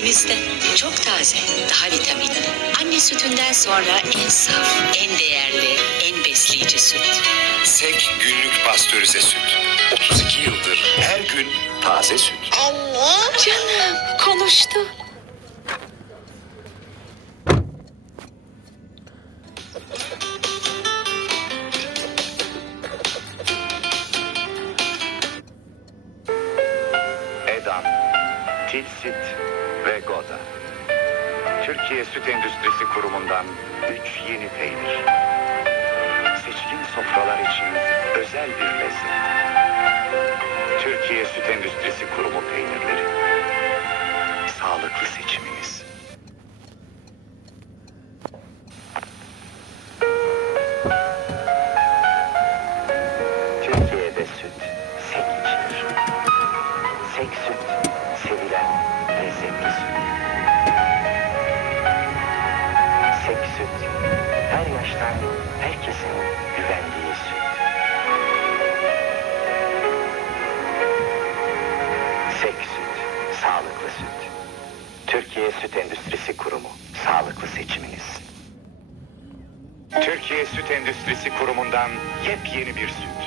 elimizde. Çok taze, daha vitaminli. Anne sütünden sonra en saf, en değerli, en besleyici süt. Sek günlük pastörize süt. 32 yıldır her gün taze süt. Canım konuştu. Edam, Tilsit ve Goda. Türkiye Süt Endüstrisi Kurumu'ndan 3 yeni peynir. Seçkin sofralar için özel bir lezzet. Türkiye Süt Endüstrisi Kurumu peynirleri. Sağlıklı seçiminiz. Türkiye'de süt sek içilir. Sek süt, sevilen lezzetli süt. Sek süt, her yaştan herkesin güvendiği süt. Sek süt, sağlıklı süt. Türkiye Süt Endüstrisi Kurumu, sağlıklı seçiminiz. Türkiye Süt Endüstrisi Kurumu'ndan yepyeni bir süt.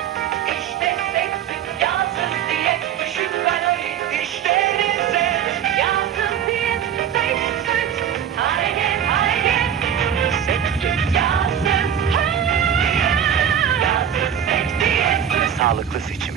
sağlıklı seçim.